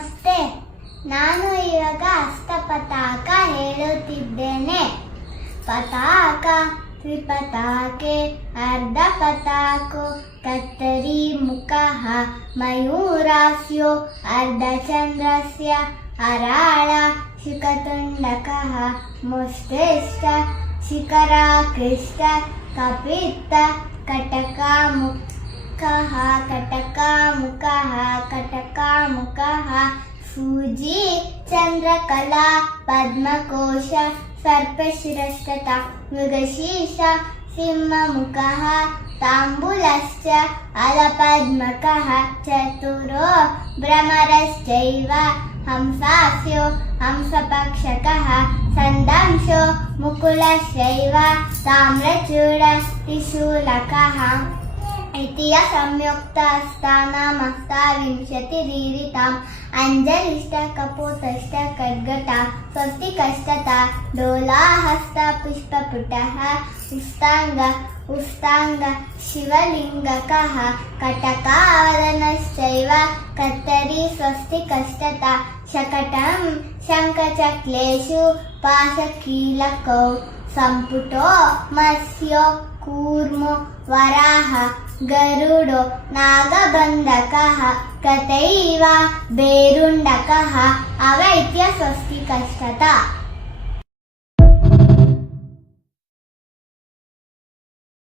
ನಮಸ್ತೆ. ನಾನು ಇವಾಗ ಹಸ್ತಪತಾಕ ಹೇಳುತ್ತಿದ್ದೇನೆ. ಪತಾಕ ತ್ರಿಪತಾಕೆ ಅರ್ಧ ಪತಾಕೋ ಕತ್ತರಿ ಮುಖಃ ಮಯೂರಾಸ್ಯೋ ಅರ್ಧಚಂದ್ರಸ್ಯ ಅರಾಳ ಶಿಖತುಂಡಕಃ ಮುಷ್ಟಿಷ್ಟ ಶಿಖರಾಕೃಷ್ಟ ಕಪಿತ್ತ ಕಟಕಾಮುಖಃ ಕಟಕಾಮುಖಃ ಸೂಜಿ ಚಂದ್ರಕಲಾ ಪದ್ಮಕೋಶ ಸರ್ಪಶಿರಸ್ತತ ಮೃಗಶೀರ್ಷ ಸಿಂಹಮುಖಃ ತಾಂಬೂಲಶ್ಚ ಅಲಪದ್ಮಕಃ ಚತುರೋ ಭ್ರಮರಶ್ಚೈವ ಹಂಸಾಸ್ಯೋ ಹಂಸಪಕ್ಷಕಃ ಸಂದಂಶೋ ಮುಕುಲಶ್ಚೈವ ತಾಮ್ರಚೂಡ ತ್ರಿಶೂಲಕಃ ಇತಿಯ ಸಂಯುಕ್ತಸ್ಥಾನಮಸ್ತಾವಿಂಶತಿರೀರಿತಾಂ ಅಂಜಲಿಷ್ಟ ಕಪೋತಷ್ಟ ಖಡ್ಗಟ ಸ್ವಸ್ತಿಕಷ್ಟತ ಡೋಲಾಹಸ್ತ ಪುಷ್ಪಪುಟಃ ಉಸ್ತಾಂಗ ಶಿವಲಿಂಗಕಃ ಕಟಕಾವದನಶ್ಚೈವ ಕತ್ತರಿ ಸ್ವಸ್ತಿಕಷ್ಟತ ಶಕಟಂ ಶಂಖಚಕ್ಲೇಷು ಪಾಶಕೀಲಕೌ ಸಂಪುಟೋ ಮತ್ಸ್ಯೋ ಕೂರ್ಮೋ ವರಾಹ ಗರುಡೋ ನಾಗಬಂಧಕಃ ಕತೈವ ಬೇರುಂಡಕಃ ಅವೈತ್ಯ ಸ್ವಸ್ತಿಕಷ್ಟತ.